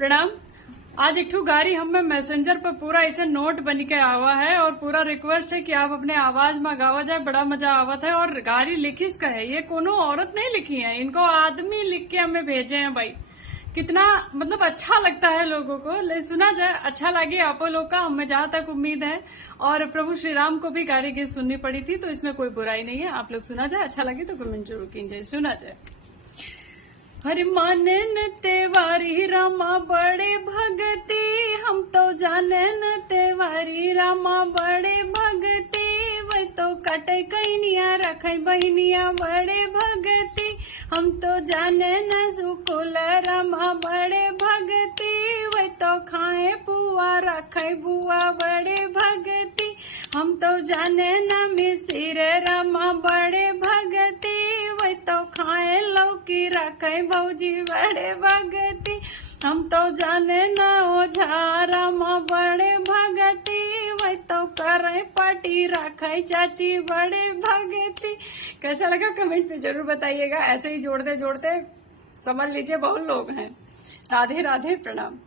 प्रणाम। आज एक ठू गाड़ी हमें मैसेंजर पर पूरा ऐसे नोट बन के आवा है और पूरा रिक्वेस्ट है कि आप अपने आवाज में गावा जाए, बड़ा मजा आवत है। और गाड़ी लिखिस का है, ये कोनो औरत नहीं लिखी है, इनको आदमी लिख के हमें भेजे हैं भाई। कितना मतलब अच्छा लगता है लोगों को। ले सुना जाए, अच्छा लगे आपो लोग का, हमें जहां तक उम्मीद है। और प्रभु श्री राम को भी गाड़ी की सुननी पड़ी थी, तो इसमें कोई बुराई नहीं है। आप लोग सुना जाए, अच्छा लगे तो कमेंट जरूर कीजिए। सुना जाए। हरि माने न तेवारी रामा बड़े भगती, हम तो जाने न तेवारी रामा बड़े भगती। वही तो कटे कैनिया रखे बहनिया बड़े भगती, हम तो जाने न सुकुल रामा बड़े भगती। वही तो खाए पुआ रखे बुआ बड़े भगती, हम तो जाने न मिसिर रामा बड़े भगती। वही तो खाए लौकी रखे भौजी बड़े भगती, हम तो जाने न ओझा रामा बड़े भगती। वही तो करे पटी रखे चाची बड़े भगती। कैसा लगा कमेंट पे जरूर बताइएगा। ऐसे ही जोड़ते जोड़ते समझ लीजिए बहुत लोग हैं। राधे राधे, प्रणाम।